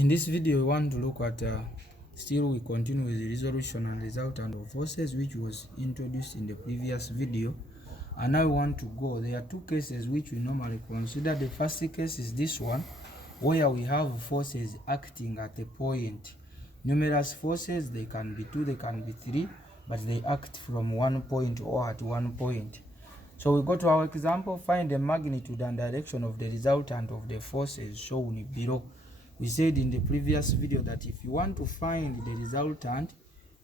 In this video, we want to look at still we continue with the resolution and resultant of forces, which was introduced in the previous video. And now we want to go. There are two cases which we normally consider. The first case is this one, where we have forces acting at a point. Numerous forces, they can be 2, they can be 3, but they act from one point or at one point. So we go to our example, find the magnitude and direction of the resultant of the forces shown below. We said in the previous video that if you want to find the resultant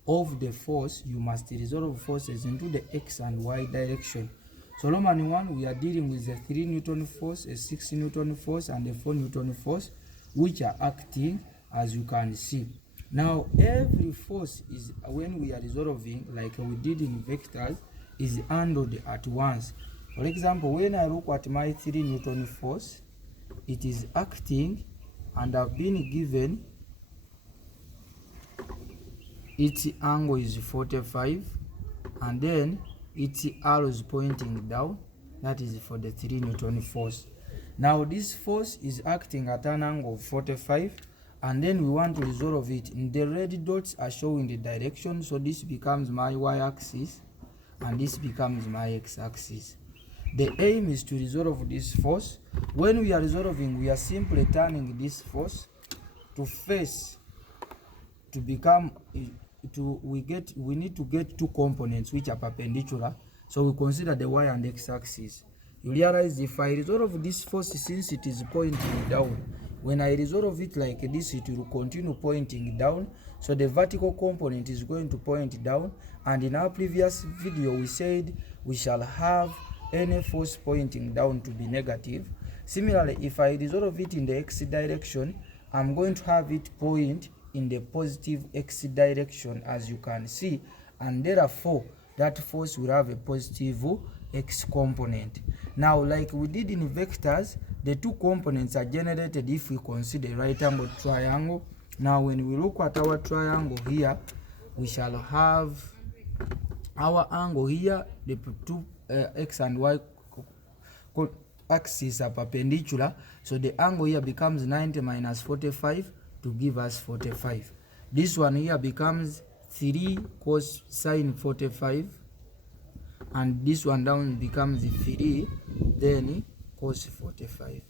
of the force, you must resolve forces into the x and y direction. So Roman 1, we are dealing with a 3 Newton force, a 6 Newton force, and a 4 Newton force, which are acting as you can see. Now, every force is, when we are resolving, like we did in vectors, is handled at once. For example, when I look at my 3 Newton force, it is acting, and I've been given its angle is 45, and then its arrow is pointing down. That is for the 3 Newton force. Now this force is acting at an angle of 45, and then we want to resolve it. The red dots are showing the direction, so this becomes my y-axis and this becomes my x-axis. The aim is to resolve this force. When we are resolving, we are simply turning this force to face, to become, we need to get two components which are perpendicular. So we consider the y and x axis. You realize if I resolve this force, since it is pointing down, when I resolve it like this, it will continue pointing down. So the vertical component is going to point down. And in our previous video, we said we shall have any force pointing down to be negative. Similarly, if I resolve it in the x direction, I'm going to have it point in the positive x direction, as you can see, and therefore that force will have a positive x component. Now, like we did in vectors, the two components are generated if we consider right angle triangle. Now when we look at our triangle here, we shall have our angle here, the two x and y axes are perpendicular, so the angle here becomes 90 minus 45 to give us 45. This one here becomes 3 cos sine 45, and this one down becomes 3 then cos 45.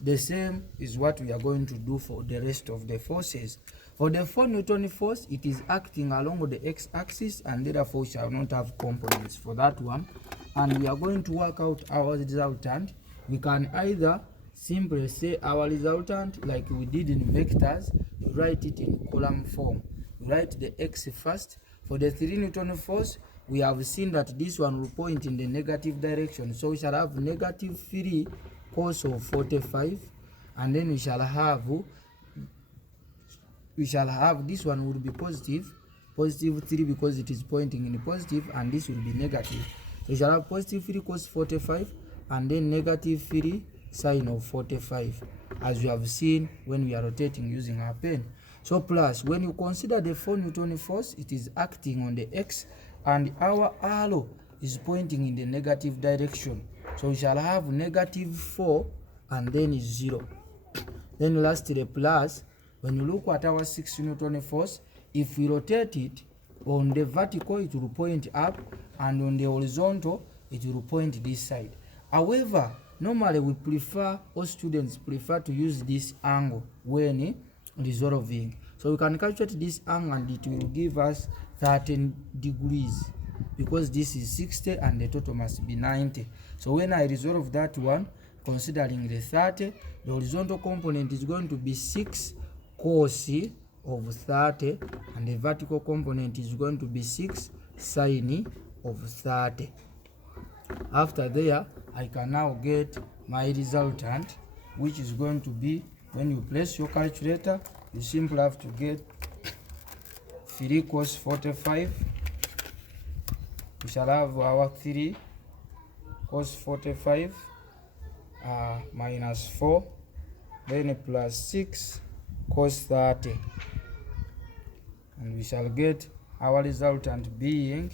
The same is what we are going to do for the rest of the forces. For the 4 Newton force, it is acting along the x-axis, and therefore shall not have components for that one. And we are going to work out our resultant. We can either simply say our resultant, like we did in vectors, write it in column form. We write the x first. For the 3 Newton force, we have seen that this one will point in the negative direction. So we shall have negative 3 cos of 45, and then we shall have this one will be positive 3 because it is pointing in the positive, and this will be negative. So we shall have positive 3 cos 45 and then negative 3 sine of 45, as you have seen when we are rotating using our pen. So plus, when you consider the 4 Newton force, it is acting on the x, and our arrow is pointing in the negative direction. So we shall have negative 4 and then 0. Then lastly plus, when you look at our 6 Newton force, if we rotate it on the vertical, it will point up, and on the horizontal, it will point this side. However, normally we prefer, all students prefer to use this angle when resolving. So we can calculate this angle, and it will give us 13 degrees because this is 60 and the total must be 90. So when I resolve that one, considering the 30, the horizontal component is going to be 6 cos of 30, and the vertical component is going to be 6 sine of 30. After there, I can now get my resultant, which is going to be, when you place your calculator, you simply have to get 3 cos 45. We shall have our 3 cos 45 minus 4, then plus 6 cos 30, and we shall get our resultant being,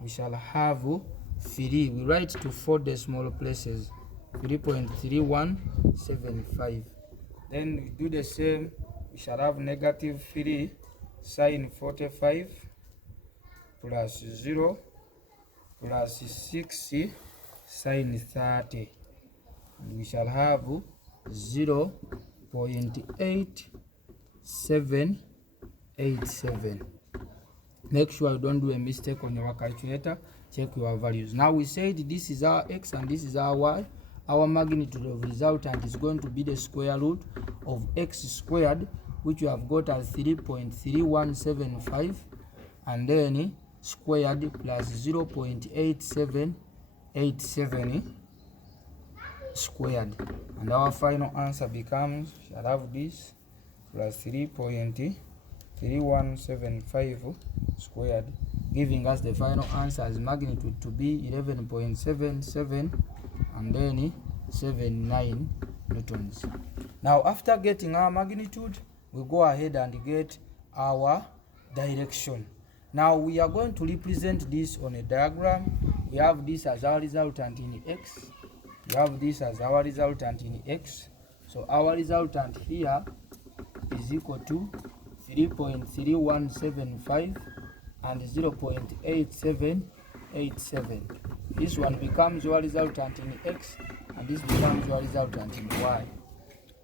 we shall have 3, we write to 4 decimal places, 3.3175. Then we do the same, we shall have negative 3 sine 45 plus 0 plus 6 sine 30. And we shall have 0.8787. Make sure you don't do a mistake on your calculator. Check your values. Now we said this is our x and this is our y. Our magnitude of resultant is going to be the square root of x squared, which we have got as 3.3175, and then squared plus 0.8787 squared. And our final answer becomes, shall have this plus 3.3175 squared, giving us the final answer as magnitude to be 11.77 and then 79 newtons. Now after getting our magnitude, we go ahead and get our direction. Now we are going to represent this on a diagram. We have this as our resultant in x. We have this as our resultant in x. So our resultant here is equal to 3.3175 and 0.8787. This one becomes your resultant in x and this becomes your resultant in y.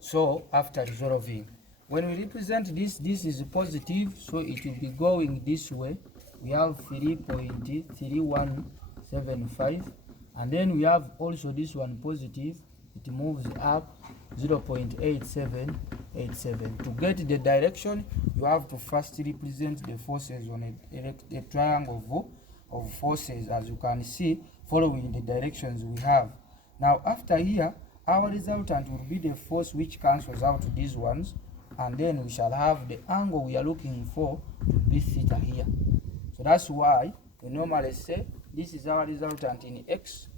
So after resolving, when we represent this, this is positive, so it will be going this way. We have 3.3175, and then we have also this one positive, it moves up 0.8787. To get the direction, you have to first represent the forces on a triangle of forces, as you can see, following the directions we have. Now after here, our resultant will be the force which cancels out these ones, and then we shall have the angle we are looking for to be theta here. So that's why we normally say this is our resultant in x,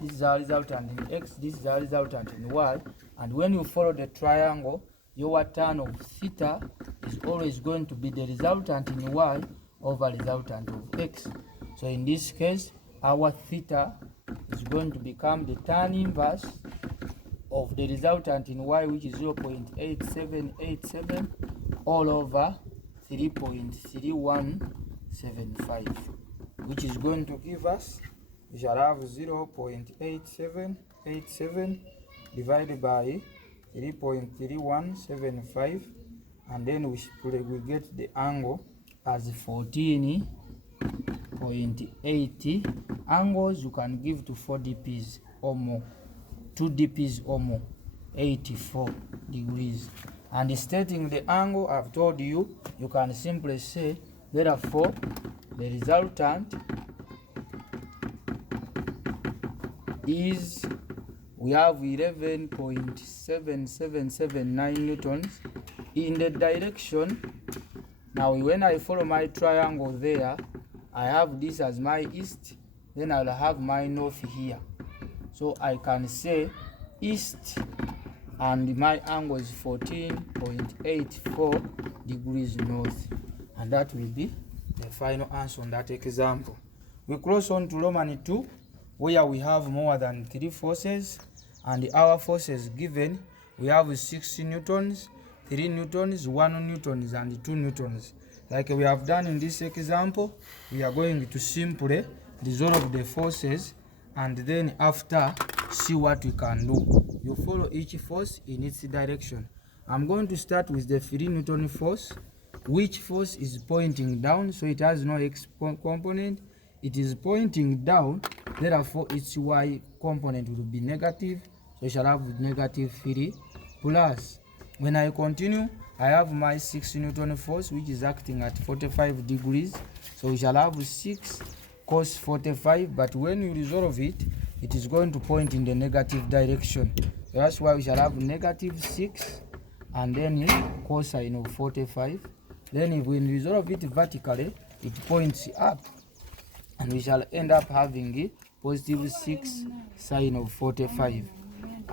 this is our resultant in x, this is our resultant in y, and when you follow the triangle, your tan of theta is always going to be the resultant in y over resultant of x. So in this case, our theta is going to become the tan inverse of the resultant in y, which is 0.8787 all over 3.3175, which is going to give us, we shall have 0.8787 divided by 3.3175, and then we get the angle as 14.80. Angles you can give to 4 dps or more, 2 dps or more, 84 degrees. And stating the angle, I've told you, you can simply say, therefore, the resultant is, we have 11.7779 newtons in the direction. Now when I follow my triangle there, I have this as my east, then I'll have my north here. So I can say east, and my angle is 14.84 degrees north, and that will be the final answer on that example. We cross on to Roman 2, where we have more than 3 forces, and our forces given, we have 6 newtons, 3 newtons, 1 newtons, and 2 newtons. Like we have done in this example, we are going to simply resolve the forces and then after see what we can do. You follow each force in its direction. I'm going to start with the 3 Newton force, which force is pointing down, so it has no x component. It is pointing down, therefore its y component will be negative, so we shall have negative 3 plus. When I continue, I have my 6 Newton force, which is acting at 45 degrees, so we shall have 6 cos 45, but when you resolve it, it is going to point in the negative direction. So that's why we shall have negative 6 and then cosine of 45. Then if we resolve it vertically, it points up, and we shall end up having positive 6 sine of 45.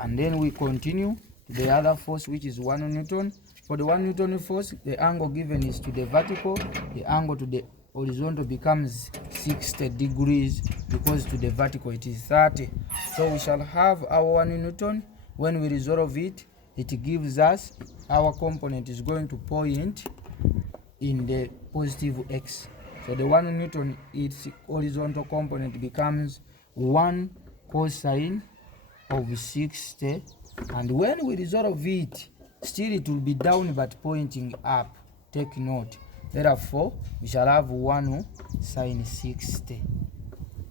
And then we continue to the other force, which is 1 Newton. For the 1 Newton force, the angle given is to the vertical, the angle to the horizontal becomes 60 degrees, because to the vertical it is 30. So we shall have our 1 Newton. When we resolve it, it gives us our component is going to point in the positive x. So the 1 Newton, its horizontal component becomes 1 cosine of 60, and when we resolve it, still it will be down but pointing up. Take note. Therefore, we shall have 1 sine 60.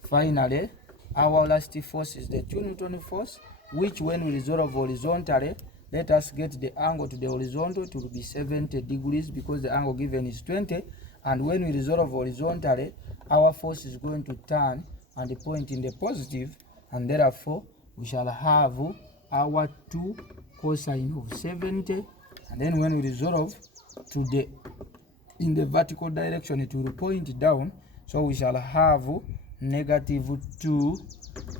Finally, our last force is the 2 Newton force, which when we resolve horizontally, let us get the angle to the horizontal. It will be 70 degrees because the angle given is 20. And when we resolve horizontally, our force is going to turn and point in the positive, and therefore we shall have our 2 cosine of 70. And then when we resolve to the in the vertical direction, it will point down, so we shall have negative 2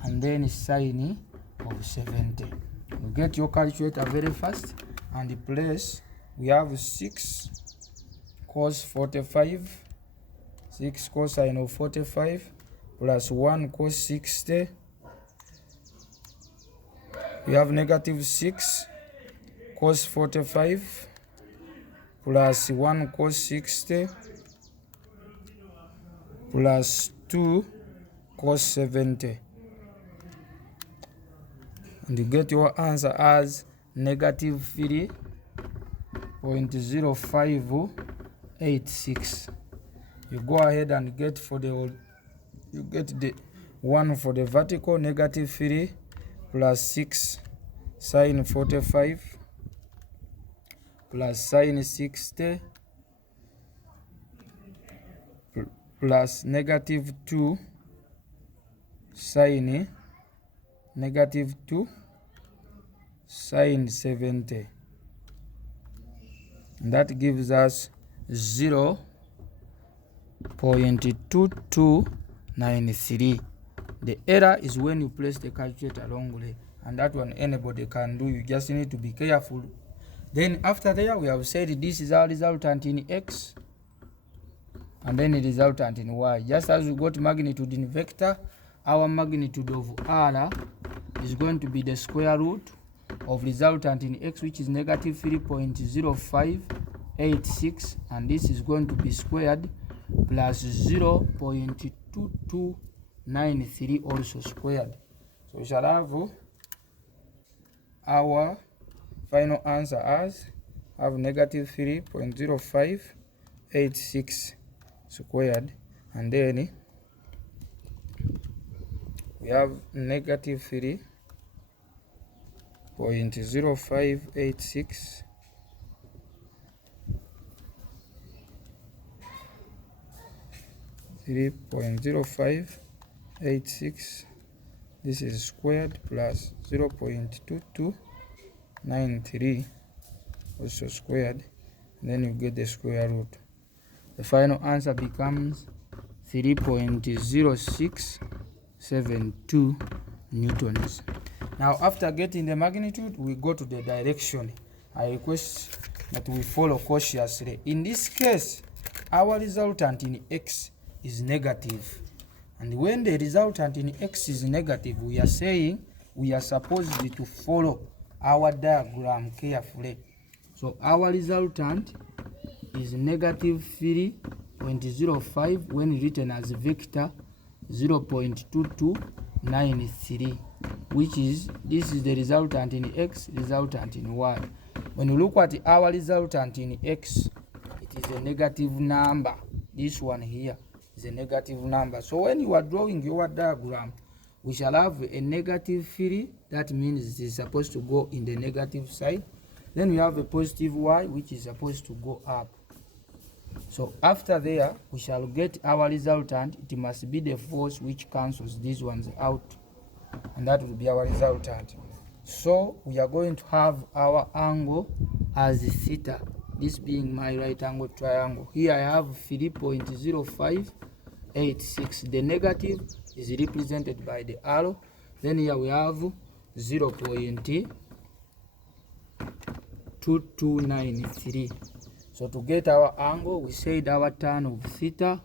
and then sine of 70. You get your calculator very fast and place. We have 6 cos 45, 6 cosine of 45 plus 1 cos 60. We have negative 6 cos 45 plus 1 cos 60 plus 2 cos 70. And you get your answer as negative 3.0586. You go ahead and get for the one for the vertical, negative 3 plus 6 sine 45 plus sine 60 plus negative 2 sine negative 2 sine 70. And that gives us 0.2293. The error is when you place the calculator wrongly, and that one anybody can do. You just need to be careful. Then after there, we have said this is our resultant in x, and then the resultant in y. Just as we got magnitude in vector, our magnitude of r is going to be the square root of resultant in x, which is negative 3.0586, and this is going to be squared plus 0.2293 also squared. So we shall have our final answer as negative 3.0586 squared, and then we have negative 3.0586 3.0586. This is squared plus 0.2293 also squared, and then you get the square root. The final answer becomes 3.0672 newtons. Now after getting the magnitude, we go to the direction. I request that we follow cautiously. In this case, our resultant in x is negative, and when the resultant in x is negative, we are saying we are supposed to follow our diagram carefully. So our resultant is negative 3.05 when written as vector 0.2293, which is, this is the resultant in x, resultant in y. When you look at our resultant in x, it is a negative number. This one here is a negative number. So when you are drawing your diagram, we shall have a negative 3. That means it is supposed to go in the negative side. Then we have a positive y, which is supposed to go up. So after there, we shall get our resultant. It must be the force which cancels these ones out, and that will be our resultant. So we are going to have our angle as theta, this being my right angle triangle. Here I have 3.0586. The negative is represented by the arrow. Then here we have 0.2293. So to get our angle, we said our tan of theta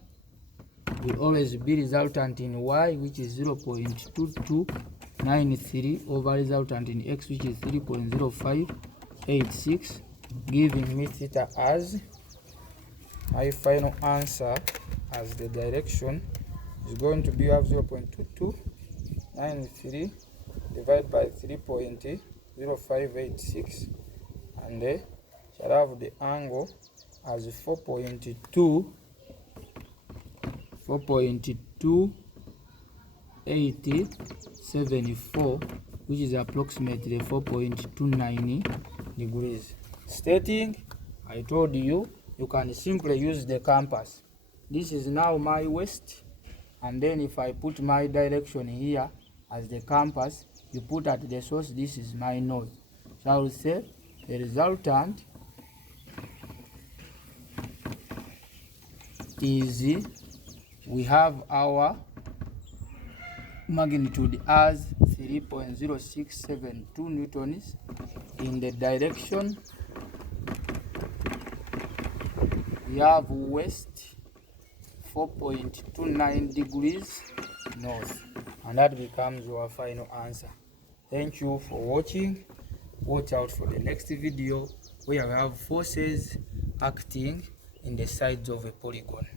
will always be resultant in y, which is 0.2293 over resultant in x, which is 3.05 4.86, giving me theta as my final answer as the direction is going to be 0.2293 divided by 3.0586, and shall have the angle as 4.2874, which is approximately 4.29 degrees. Stating, I told you, you can simply use the compass. This is now my west, and then if I put my direction here as the compass, you put at the source, this is my north. Shall we say the resultant is, we have our magnitude as 3.0672 newtons in the direction. We have west 4.29 degrees north, and that becomes our final answer. Thank you for watching. Watch out for the next video where we have forces acting in the sides of a polygon.